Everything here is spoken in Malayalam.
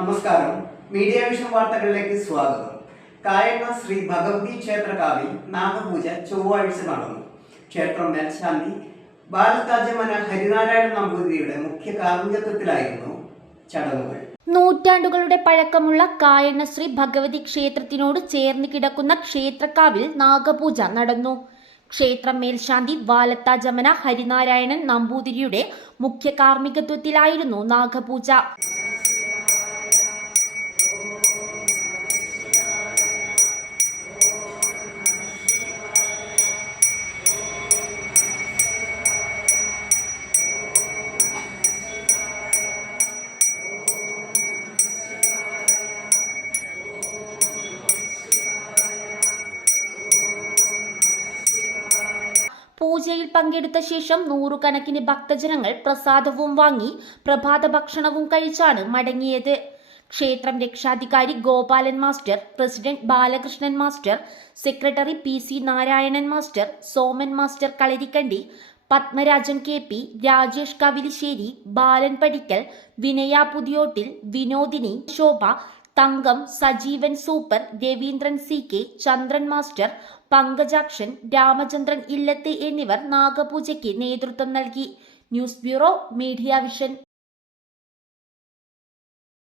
നമസ്കാരം. മീഡിയ വിഷൻ വാർത്തകളിലേക്ക് സ്വാഗതം. കായണ്ണ ശ്രീ ഭഗവതി ക്ഷേത്രകാവിൽ നാഗപൂജ ചൊവ്വാഴ്ച നടന്നു. ക്ഷേത്രം മേൽശാന്തി ബാലതാജമന ഹരിനാരായണ നമ്പൂതിരിയുടെ മുഖ്യ കാർമ്മികത്വത്തിലായിരുന്നു ചടങ്ങുകൾ. നൂറ്റാണ്ടുകളുടെ പഴക്കമുള്ള കായണ്ണ ശ്രീ ഭഗവതി ക്ഷേത്രത്തിനോട് ചേർന്ന് കിടക്കുന്ന ക്ഷേത്രക്കാവിൽ നാഗപൂജ നടന്നു. ക്ഷേത്രം മേൽശാന്തി വാലത്ത ജമന ഹരിനാരായണൻ നമ്പൂതിരിയുടെ മുഖ്യ കാർമ്മികത്വത്തിലായിരുന്നു നാഗപൂജ. പൂജയിൽ പങ്കെടുത്ത ശേഷം നൂറുകണക്കിന് ഭക്തജനങ്ങൾ പ്രസാദവും വാങ്ങി പ്രഭാത ഭക്ഷണവും കഴിച്ചാണ് മടങ്ങിയത്. ക്ഷേത്രം രക്ഷാധികാരി Gopalan master president Balakrishnan master secretary P C Narayanan master Soman master Kalarikkandi Padmarajan K P Rajesh Kavilissery Balan Padikkal Vinaya Puthiyottil Vinodini Shobha Thankam Sajeevan super Raveendran C K Chandran master Pankajakshan Ramachandran Illath എന്നിവർ നാഗപൂജയ്ക്ക് നേതൃത്വം നൽകി. News bureau Media Vision.